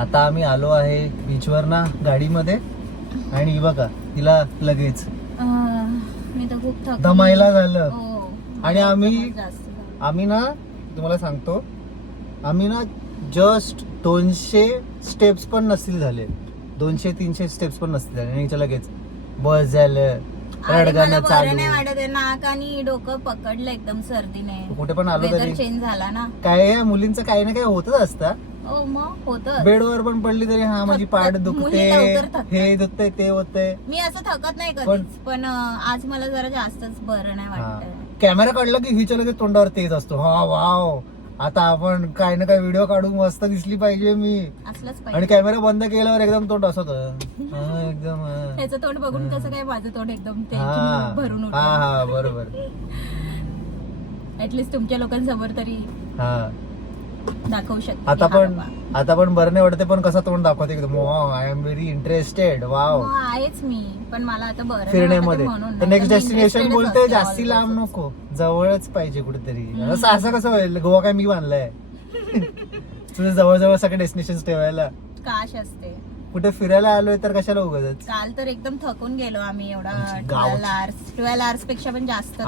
आता आम्ही आलो आहे बीचवर ना गाडीमध्ये आणि बघा तिला लगेच मी तर खूप थकली. दमायला झालं. हो. आणि आम्ही जास्त झालं. आम्ही ना तुम्हाला सांगतो आम्ही ना जस्ट 200 स्टेप्स पण नसतील झाले 200-300 स्टेप्स पण नसतील झाले आणि लगेच बस झालं अरे मला रडगाणं बरं चालू. नाही वाटत आहे. नाक आणि डोकं पकडलं एकदम सर्दीने. कुठे पण आलो वेदर तरी चेंज झाला ना. काय या मुलींचं काही ना काही होतच असतं. हो मग होत. बेडवर पण पडली तरी हा माझी पाठ थकतात. दुखते मुली लवकर थकतात. हे दुखतंय ते होतंय. मी असं थकत नाही कधीच पण आज मला जरा जास्तच बरं नाही वाटत. कॅमेरा काढला की हिच्या लगेच तोंडावर तेज असतो. हा वाव आता आपण काय ना काय व्हिडिओ काढून मस्त दिसली पाहिजे मी. असलंच आणि पाहिजे. कॅमेरा बंद केल्यावर एकदम तोंड असं होतं. एकदम त्याचं तोंड बघून कसं काय माझं तोंड एकदम ते हा भरून हा हा बरोबर. ऍटलीस्ट तुमच्या लोकांसमोर तरी हा दाखवू शकते. आता पण बरं नाही वाटते पण कसं तोंड दाखवते एकदम I am very interested wow आहेच मी पण मला आता बरं फिरण्यामध्ये. तर नेक्स्ट डेस्टिनेशन बोलते जास्ती लांब नको. नको जवळच पाहिजे कुठेतरी. असं कसं होईल गोवा काय मी बांधलाय तुझं जवळ सगळे डेस्टिनेशन ठेवायला. काश असते. कुठे फिरायला आलोय तर कशाला उगाच. काल तर एकदम थकून गेलो आम्ही एवढा आमची 12 आवर्स पेक्षा पण जास्त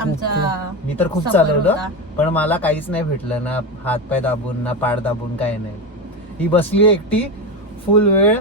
आमचा मी तर खूप सफर चालवलं होता. पण मला काहीच नाही भेटलं ना हात पाय दाबून ना पाड दाबून काही नाही. ही बसली एकटी फुल वेळ